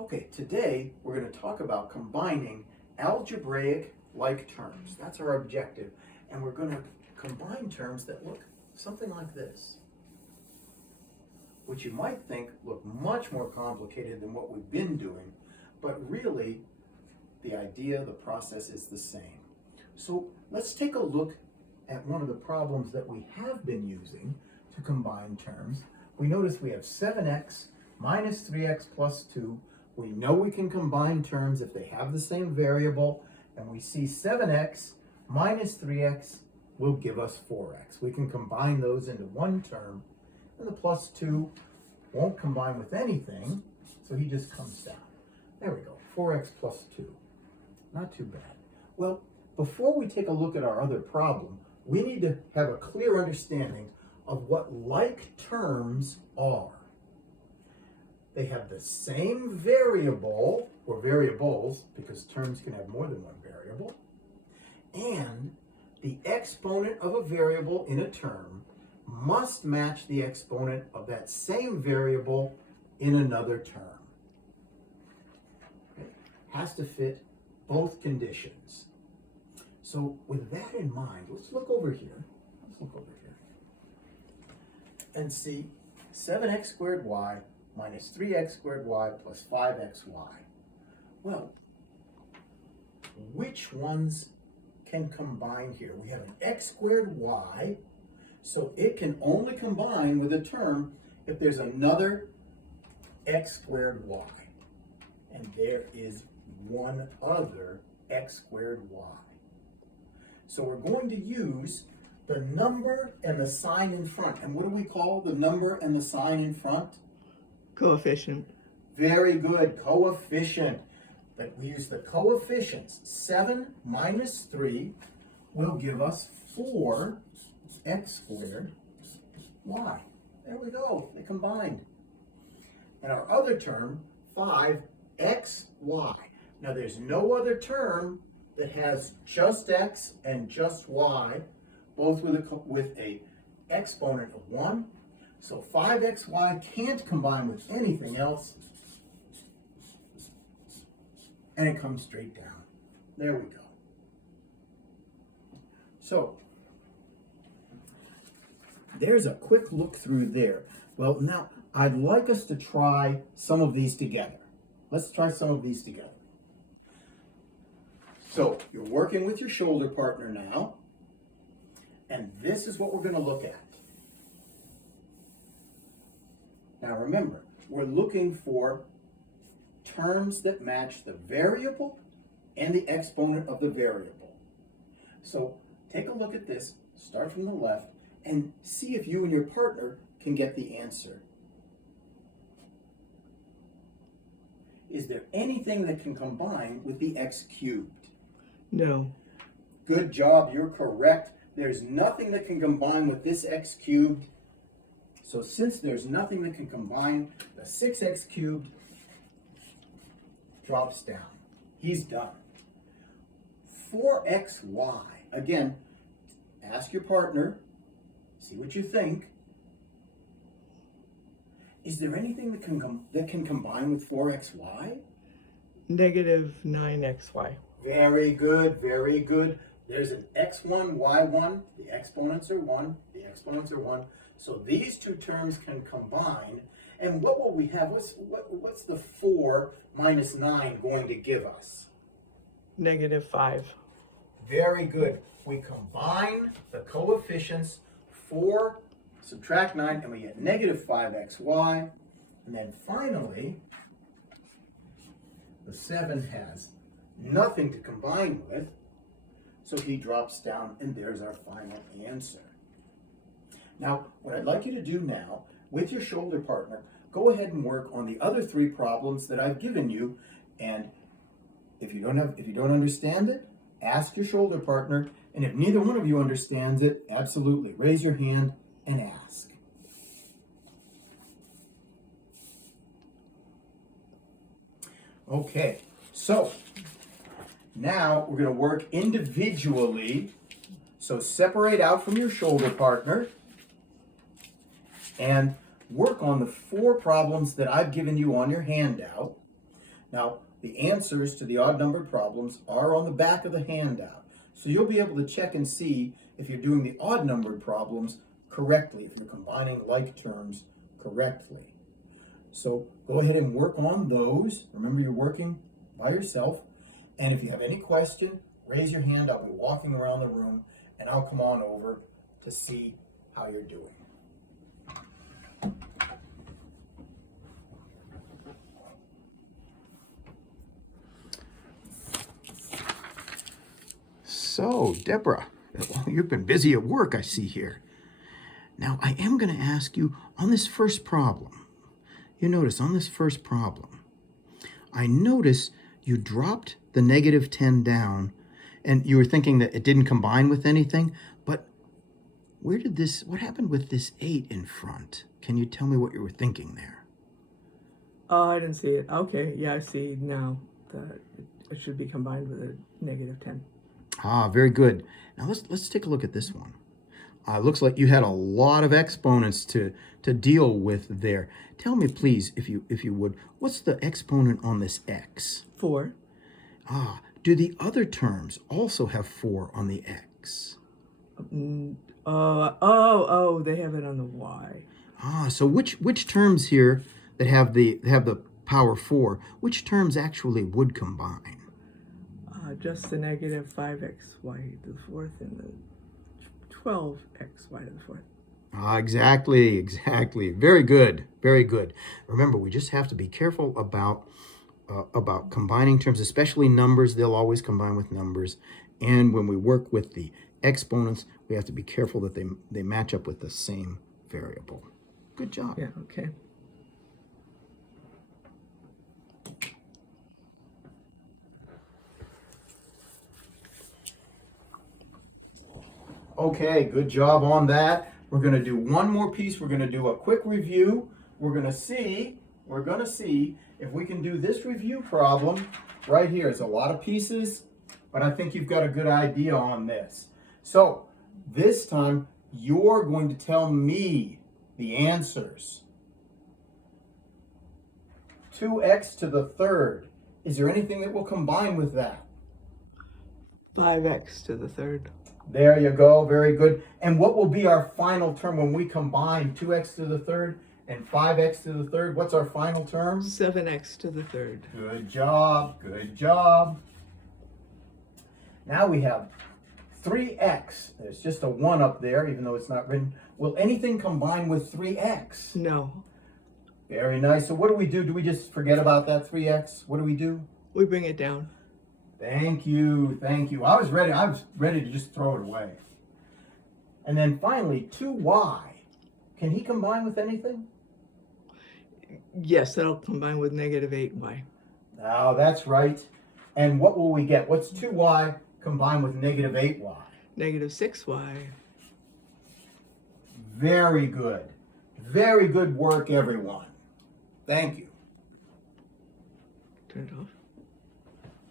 Okay, today we're going to talk about combining algebraic-like terms. That's our objective. And we're going to combine terms that look something like this, which you might think look much more complicated than what we've been doing, but really the idea, the process is the same. So let's take a look at one of the problems that we have been using to combine terms. We notice we have 7x minus 3x plus 2. We know we can combine terms if they have the same variable, and we see 7x minus 3x will give us 4x. We can combine those into one term, and the plus 2 won't combine with anything, so he just comes down. There we go, 4x plus 2. Not too bad. Well, before we take a look at our other problem, we need to have a clear understanding of what like terms are. They have the same variable, or variables, because terms can have more than one variable, and the exponent of a variable in a term must match the exponent of that same variable in another term. Okay? Has to fit both conditions. So with that in mind, let's look over here. And see 7x squared y minus 3x squared y plus 5xy. Well, which ones can combine here? We have an x squared y, so it can only combine with a term if there's another x squared y. And there is one other x squared y. So we're going to use the number and the sign in front. And what do we call the number and the sign in front? Coefficient. Very good, coefficient. But we use the coefficients. 7 minus 3 will give us 4x squared y. There we go, they combined. And our other term, 5xy. Now there's no other term that has just x and just y, both with a exponent of 1. So 5xy can't combine with anything else, and it comes straight down. There we go. So there's a quick look through there. Well, now I'd like us to try some of these together. Let's try some of these together. So you're working with your shoulder partner now, and this is what we're going to look at. Now remember, we're looking for terms that match the variable and the exponent of the variable. So take a look at this, start from the left, and see if you and your partner can get the answer. Is there anything that can combine with the x cubed? No. Good job, you're correct. There's nothing that can combine with this x cubed. So since there's nothing that can combine, the 6x cubed drops down. He's done. 4xy. Again, ask your partner, see what you think. Is there anything that can combine with 4xy? Negative 9xy. Very good, very good. There's an x1, y1, the exponents are 1, the exponents are 1. So these two terms can combine. And what will we have? What's the 4 minus 9 going to give us? Negative 5. Very good. We combine the coefficients, 4 subtract 9, and we get negative 5xy. And then finally, the 7 has nothing to combine with, so he drops down, and there's our final answer. Now, what I'd like you to do now, with your shoulder partner, go ahead and work on the other 3 problems that I've given you, and if you don't understand it, ask your shoulder partner, and if neither one of you understands it, absolutely, raise your hand and ask. Okay, so now we're going to work individually. So separate out from your shoulder partner and work on the 4 problems that I've given you on your handout. Now, the answers to the odd numbered problems are on the back of the handout. So you'll be able to check and see if you're doing the odd numbered problems correctly, if you're combining like terms correctly. So go ahead and work on those. Remember, you're working by yourself. And if you have any question, raise your hand. I'll be walking around the room and I'll come on over to see how you're doing. So, Deborah, you've been busy at work, I see here. Now, I am going to ask you on this first problem. You notice on this first problem, I notice you dropped the -10 down and you were thinking that it didn't combine with anything, but what happened with this 8 in front? Can you tell me what you were thinking there? Oh, I didn't see it. Okay, yeah, I see now that it should be combined with a -10. Ah, very good. Now let's take a look at this one. Looks like you had a lot of exponents to deal with there. Tell me, please, if you would, what's the exponent on this x? 4. Do the other terms also have 4 on the x? They have it on the y. So which terms here that have the power 4, which terms actually would combine? Just the -5xy to the fourth and the 12xy to the fourth. Exactly. Very good. Remember, we just have to be careful about combining terms, especially numbers. They'll always combine with numbers. And when we work with the exponents, we have to be careful that they match up with the same variable. Good job. Yeah, okay. Okay, good job on that. We're going to do one more piece. We're going to do a quick review. We're going to see if we can do this review problem right here. It's a lot of pieces, but I think you've got a good idea on this. So this time you're going to tell me the answers. 2x to the third. Is there anything that will combine with that? 5x to the third. There you go, very good. And what will be our final term when we combine 2x to the third and 5x to the third? What's our final term? 7x to the third. Good job. Now we have 3x. There's just a 1 up there, even though it's not written. Will anything combine with 3x? No. Very nice. So what do we do? Do we just forget about that 3x? What do we do? We bring it down. Thank you. I was ready to just throw it away. And then finally, 2y. Can he combine with anything? Yes, that'll combine with -8y. Now that's right. And what will we get? What's 2y combined with -8y? -6y. Very good. Very good work, everyone. Thank you. Turn it off.